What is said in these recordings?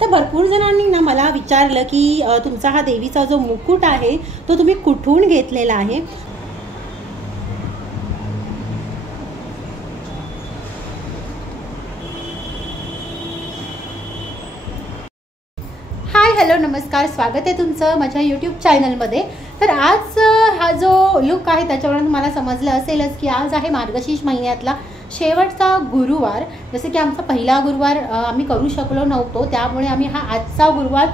तर भरपूर जणांनी ना मला विचारलं की तुमचा हा देवीचा जो मुकुट आहे तो तुम्ही कुठून घेतलेला आहे। हाय हॅलो नमस्कार, स्वागत आहे तुमचं माझ्या यूट्यूब चॅनलमध्ये। तर आज हा जो लुक आहे त्याच्यावरून तुम्हाला समजलं असेलच की आज आहे मार्गशीर्ष महिन्यातला शेवटचा गुरुवार। जसे की आमचा पहिला गुरुवार आम्ही करू शकलो नव्हतो, त्यामुळे आम्ही हा आजचा गुरुवार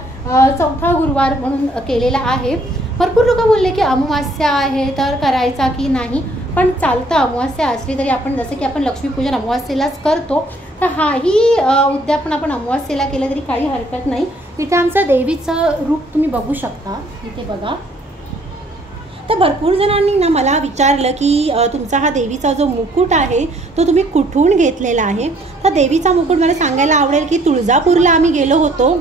चौथा गुरुवार म्हणून केलेला आहे। भरपूर लोक बोलले की अमावास्या आहे तर करायचा की नाही, पण चालतं अमावास्या असली तरी आपण जसं की आपण लक्ष्मीपूजन अमावास्येलाच करतो, तर हाही उद्यापन आपण अमावास्येला केलं तरी काही हरकत नाही। इथे आमचं देवीचं रूप तुम्ही बघू शकता, इथे बघा। तर भरपूर जणांनी ना मला विचारलं की तुमचा हा देवीचा जो मुकुट आहे तो तुम्ही कुठून घेतलेला आहे। तर देवीचा मुकुट मला सांगायला आवडेल की तुळजापूरला आम्ही गेलो होतो।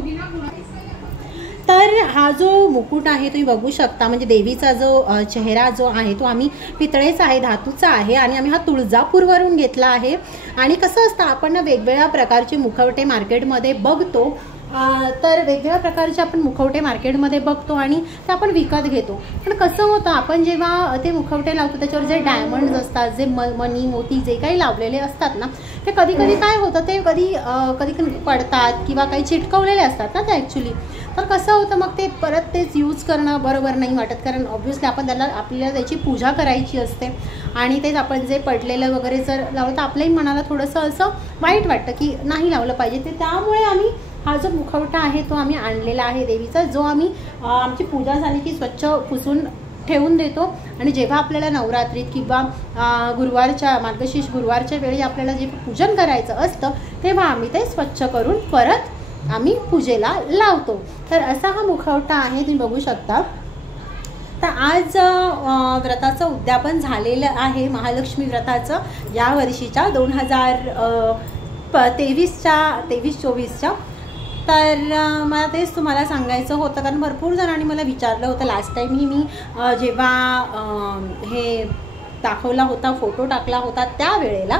तर हा जो मुकुट आहे तुम्ही बघू शकता, म्हणजे देवीचा जो चेहरा जो आहे तो आम्ही पितळेचा आहे, धातूचा आहे आणि आम्ही हा तुळजापूरवरून घेतला आहे। आणि कसं असतं आपण वेगवेगळ्या प्रकारचे मुखवटे मार्केटमध्ये बघतो, तर वेगवेगळ्या प्रकारचे आपण मुखवटे मार्केटमध्ये बघतो आणि ते आपण विकत घेतो। पण कसं होतं आपण जेव्हा ते मुखवटे लावतो त्याच्यावर जे डायमंड्स असतात, जे मनी मोती जे काही लावलेले असतात ना, ते कधी कधी काय होतं ते कधी पडतात किंवा काही चिटकवलेले असतात ना ते ॲक्च्युली। तर कसं होतं मग ते परत तेच यूज करणं बरोबर नाही वाटत, कारण ऑब्व्हियसली आपण आपल्याला त्याची पूजा करायची असते आणि तेच आपण जे पडलेलं वगैरे जर लावलं तर आपल्याही मनाला थोडंसं असं वाईट वाटतं की नाही लावलं पाहिजे ते। त्यामुळे आम्ही हा जो मुखवटा आहे तो आम्ही आणलेला आहे देवीचा, जो आम्ही आमची पूजा झाली की स्वच्छ पुसून ठेवून देतो आणि जेव्हा आपल्याला नवरात्रीत किंवा गुरुवारच्या मार्गशीर्ष गुरुवारच्या वेळी आपल्याला जे पूजन करायचं असतं तेव्हा आम्ही ते स्वच्छ करून परत आम्ही पूजेला लावतो। तर असा हा मुखवटा आहे, तुम्ही बघू शकता। तर आज व्रताचं उद्यापन झालेलं आहे, महालक्ष्मी व्रताचं या वर्षीच्या 2023-24च्या। तर मला तेच तुम्हाला सांगायचं होतं, कारण भरपूर जणांनी मला विचारलं होतं लास्ट टाईमही मी जेव्हा हे दाखवला होता, फोटो टाकला होता त्यावेळेला।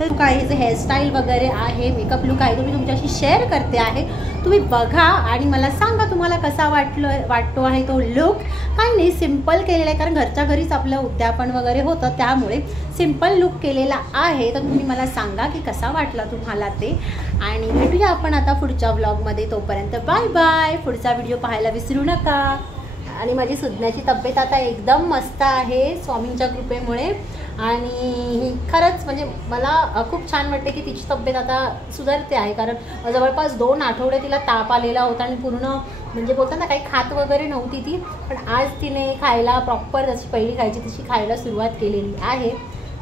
तर काय जे हेअरस्टाईल वगैरे आहे, मेकअप लुक आहे, तो मी तुमच्याशी शेअर करते आहे, तुम्ही बघा आणि मला सांगा तुम्हाला कसा वाटतो आहे तो लुक। काही नाही, सिम्पल केलेला आहे, कारण घरच्या घरीच आपलं उद्यापन वगैरे होतं त्यामुळे सिम्पल लुक केलेला आहे। तर तुम्ही मला सांगा की कसा वाटला तुम्हाला ते, आणि भेटूया आपण आता पुढच्या व्लॉगमध्ये। तोपर्यंत बाय बाय, पुढचा व्हिडिओ पाहायला विसरू नका। आणि माझी सुज्ञाची तब्येत आता एकदम मस्त आहे स्वामींच्या कृपेमुळे, आणि खरंच म्हणजे मला खूप छान वाटते की तिची तब्येत आता सुधारते आहे, कारण जवळपास 2 आठवडे तिला ताप आलेला होता आणि पूर्ण म्हणजे बोलतात ना काही खात वगैरे नव्हती ती, पण आज तिने खायला प्रॉपर जशी पहिली खायची तशी खायला सुरुवात केलेली आहे।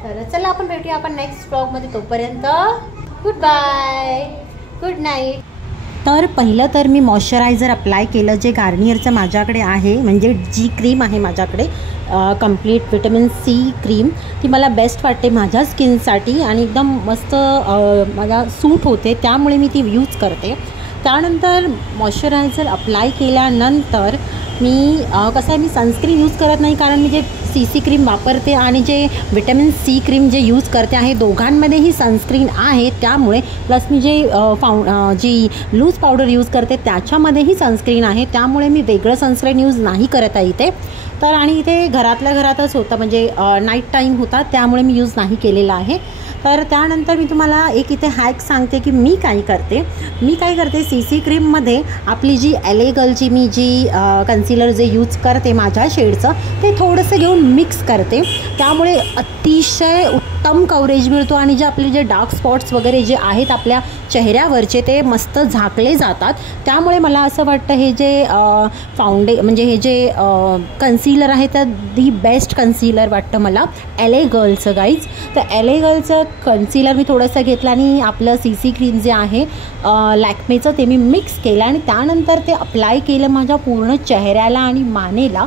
तर चला आपण भेटूया आपण नेक्स्ट व्लॉगमध्ये, तोपर्यंत गुड बाय, गुड नाईट। तर पहिलं तर मी मॉइश्चरायझर अप्लाय केलं, जे गार्नियरचं माझ्याकडे आहे, म्हणजे जी क्रीम आहे माझ्याकडे कंप्लीट व्हिटॅमिन सी क्रीम, ती मला बेस्ट वाटते माझ्या स्किनसाठी आणि एकदम मस्त मला सूट होते, त्यामुळे मी ती यूज करते। त्यानंतर मॉइश्चरायझर अप्लाय केल्यानंतर मी कसं आहे, मी सनस्क्रीन यूज करत नाही, कारण मी जे CC क्रीम वापरते आणि जे व्हिटॅमिन सी क्रीम जे यूज करते आहे दोघांमध्येही सनस्क्रीन आहे, त्यामुळे प्लस मी जे जी लूज पावडर यूज करते त्याच्यामध्येही सनस्क्रीन आहे, त्यामुळे मी वेगळं सनस्क्रीन यूज नाही करत आहे इथे। तर आणि इथे घरातल्या घरातच होतं, म्हणजे नाईट टाईम होता त्यामुळे मी यूज नाही केलेला आहे। तर त्यानंतर मी तुम्हाला एक इथे हॅक सांगते की मी काय करते CC क्रीममध्ये आपली जी LA गर्लची मी जी कन्सिलर जे यूज करते माझ्या शेडचं ते थोडंसं घेऊन मिक्स करते, त्यामुळे अतिशय उत्तम कव्हरेज मिळतो आणि जे आपले जे डार्क स्पॉट्स वगैरे जे आहेत आपल्या चेहऱ्यावरचे ते मस्त झाकले जातात। त्यामुळे मला असं वाटतं हे जे म्हणजे हे जे कन्सिलर आहे तर दी बेस्ट कन्सिलर वाटतं मला LA गर्लचं गाईज। तर LA गर्लचं कन्सिलर मी थोडंसं घेतलं आणि आपलं CC क्रीम जे आहे लॅक्मेचं ते मी मिक्स केलं आणि त्यानंतर ते अप्लाय केलं माझ्या पूर्ण चेहऱ्याला आणि मानेला,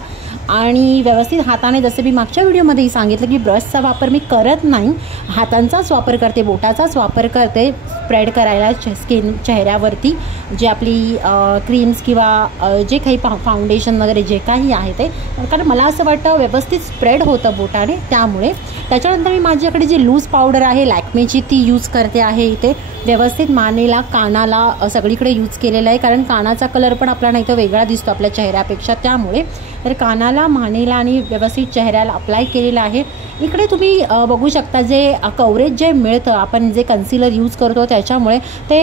आणि व्यवस्थित हाताने, जसं मी मागच्या व्हिडिओमध्येही सांगितलं की ब्रशचा वापर मी करत नाही, हातांचाच वापर करते, बोटाचाच वापर करते स्प्रेड करायला चेहऱ्यावरती। जे आपली क्रीम्स किंवा जे काही फाउंडेशन वगैरे जे काही आहे ते, कारण मला असं वाटतं व्यवस्थित स्प्रेड होतं बोटाने, त्यामुळे. त्याच्यानंतर मी माझ्याकडे जी लूज पावडर आहे लॅक्मेची ती यूज करते आहे इथे. व्यवस्थित मानेला, कानाला सगळीकडे यूज केलेला आहे, कारण कानाचा कलर पण आपला नाही तर वेगळा दिसतो आपल्या चेहऱ्यापेक्षा, त्यामुळे. तर कानाला, मानेला आणि व्यवस्थित चेहऱ्याला अप्लाय केलेलं आहे. इकडे तुम्ही बघू शकता जे कव्हरेज जे मिळतं आपण जे कन्सिलर यूज करतो त्याच्यामुळे, ते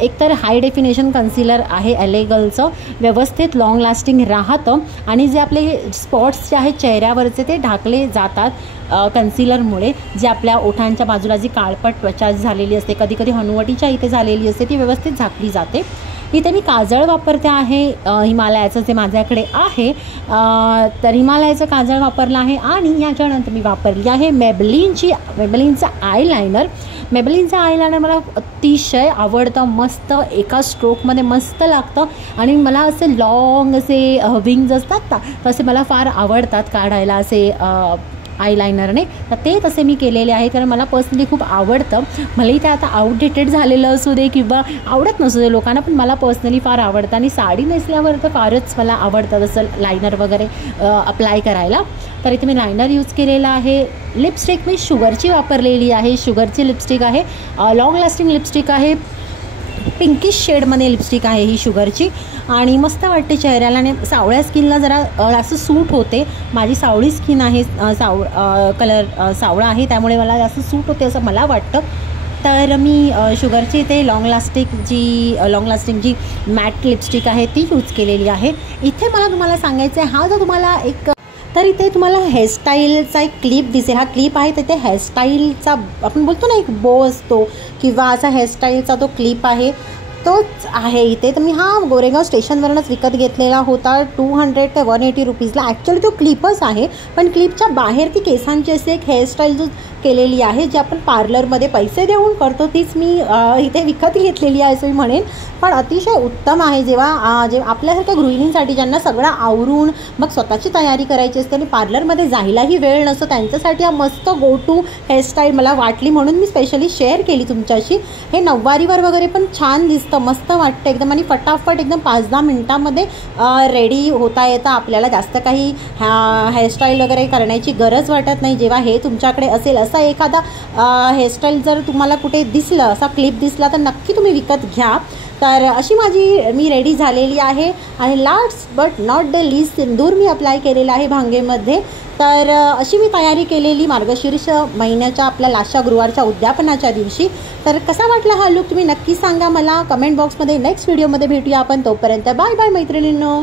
एकतर हाय डेफिनेशन कन्सिलर आहे एलेगलचं, व्यवस्थित लॉंग लास्टिंग राहतं आणि जे आपले स्पॉट्स जे आहेत चेहऱ्यावरचे ते ढाकले जातात कन्सिलरमुळे. जे आपल्या ओठांच्या बाजूला जी काळपट त्वचा झालेली असते, कधी कधी हनुवटीच्या इथे झालेली असते, ती व्यवस्थित झाकली जाते. इथे मी काजळ वापरते आहे हिमालयाचं जे माझ्याकडे आहे, तर हिमालयाचं काजळ वापरलं आहे. आणि याच्यानंतर मी वापरली आहे मेबलिनचं आयलायनर. मेबलिनचं आयलायनर मला अतिशय आवडतं, मस्त एका स्ट्रोकमध्ये मस्त लागतं आणि मला असे लॉंग असे विंग्ज असतात ना, तसे मला फार आवडतात काढायला असे आयलायनरने. तर ते तसे मी केलेले आहेत, कारण मला पर्सनली खूप आवडतं. भलेही ते आता आउटडेटेड झालेलं असू दे किंवा आवडत नसू दे लोकांना, पण मला पर्सनली फार आवडतं आणि साडी नेसल्यावर तर फारच मला आवडतं तसं लायनर वगैरे अप्लाय करायला. तर इथे मी लायनर यूज केलेला आहे. लिपस्टिक मी शुगरची वापरलेली आहे, शुगरची लिपस्टिक आहे, लॉंग लास्टिंग लिपस्टिक आहे, पिंकिश शेडमध्ये लिपस्टिक आहे ही शुगरची आणि मस्त वाटते चेहऱ्याला आणि सावळ्या स्किनला जरा जास्त सूट होते. माझी सावळी स्किन आहे, कलर सावळा आहे, त्यामुळे मला जास्त सूट होते असं मला वाटतं. तर मी शुगरची इथे लॉंग लास्टिंग जी मॅट लिपस्टिक आहे ती यूज केलेली आहे. इथे मला तुम्हाला सांगायचं आहे, हा जो तुम्हाला एक, तर इथे तुम्हाला हेअरस्टाईलचा एक क्लिप दिसेल. हा क्लिप आहे, तिथे हेअरस्टाईलचा आपण बोलतो ना एक बो असतो किंवा असा हेअरस्टाईलचा तो क्लिप आहे, तोच आहे इथे. तर मी हा गोरेगाव स्टेशनवरूनच विकत घेतलेला होता 200 ते 180 रुपीजला. ॲक्च्युली तो क्लिपच आहे, पण क्लिपच्या बाहेर ती केसांची अशी एक हेअरस्टाईल जो केलेली आहे, जी आपण पार्लरमध्ये पैसे देऊन करतो, तीच मी इथे विकत घेतलेली आहे असं मी म्हणेन. पण अतिशय उत्तम आहे. जेव्हा आपल्यासारख्या गृहिणींसाठी ज्यांना सगळं आवरून मग स्वतःची तयारी करायची असते आणि पार्लरमध्ये जायलाही वेळ नसतो, त्यांच्यासाठी हा मस्त गो टू हेअरस्टाईल मला वाटली, म्हणून मी स्पेशली शेअर केली तुमच्याशी. हे नऊवारीवर वगैरे पण छान दिसतं, मस्त वाटतं एकदम आणि फटाफट एकदम 5-10 मिनटामध्ये रेडी होता येतं. आपल्याला जास्त काही हेअरस्टाईल वगैरे करण्याची गरज वाटत नाही जेव्हा हे तुमच्याकडे असेल. असा एखादा हेअरस्टाईल जर तुम्हाला कुठे दिसलं, असा क्लिप दिसला, तर नक्की तुम्ही विकत घ्या. तर अशी मी रेडी झालेली आहे आणि last but not the least Sindur me apply केलेला आहे भांगेमध्ये. तर अशी मी तयारी केलेली मार्गशीर्ष महिन्याच्या आपल्या लास्टच्या गुरुवारच्या उद्यापनाच्या दिवशी. तर कसा वाटला हा लुक तुम्ही नक्की सांगा मला कमेंट बॉक्समध्ये. नेक्स्ट व्हिडिओमध्ये भेटूया आपण, तोपर्यंत बाय बाय मैत्रिणींनो.